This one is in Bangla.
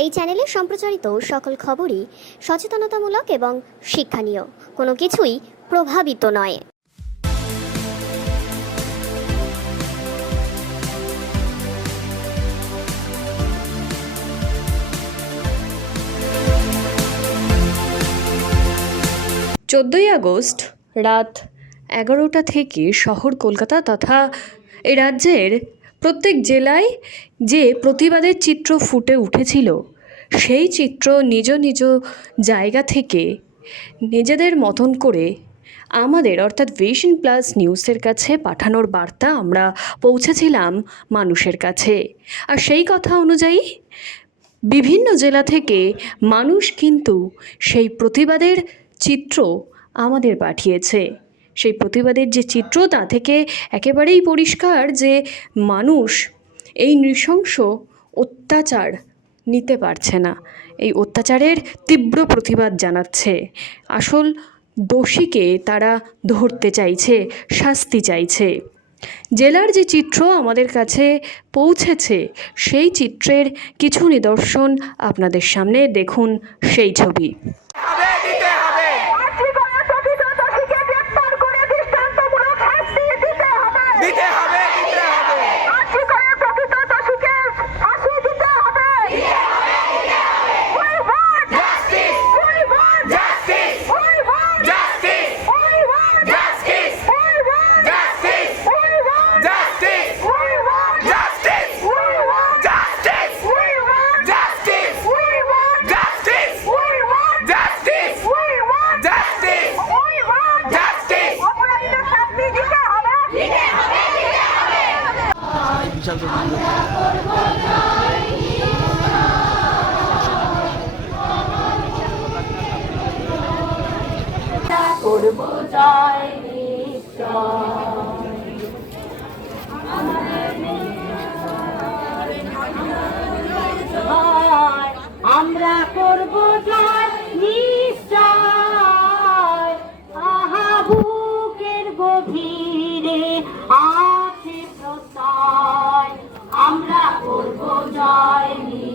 এই চ্যানেলে সম্প্রচারিত সকল খবরই সচেতনতামূলক এবং শিক্ষণীয়, কোনো কিছুই প্রভাবিত নয়। চোদ্দোই আগস্ট রাত 11টা থেকে শহর কলকাতা তথা এই রাজ্যের প্রত্যেক জেলায় যে প্রতিবাদের চিত্র ফুটে উঠেছিল, সেই চিত্র নিজ নিজ জায়গা থেকে নিজেদের মতন করে আমাদের অর্থাৎ ভিশন প্লাস নিউজের কাছে পাঠানোর বার্তা আমরা পৌঁছেছিলাম মানুষের কাছে। আর সেই কথা অনুযায়ী বিভিন্ন জেলা থেকে মানুষ কিন্তু সেই প্রতিবাদের চিত্র আমাদের পাঠিয়েছে। সেই প্রতিবাদের যে চিত্র, তা থেকে একেবারেই পরিষ্কার যে মানুষ এই নৃশংস অত্যাচার নিতে পারছে না, এই অত্যাচারের তীব্র প্রতিবাদ জানাচ্ছে। আসল দোষীকে তারা ধরতে চাইছে, শাস্তি চাইছে। জেলার যে চিত্র আমাদের কাছে পৌঁছেছে, সেই চিত্রের কিছু নিদর্শন আপনাদের সামনে দেখুন সেই ছবি। করব জয় আমরা করব জয় নিশ্চয়, আহা বুকের গভীরে আছে প্রত্যয়, আমরা করব জয়।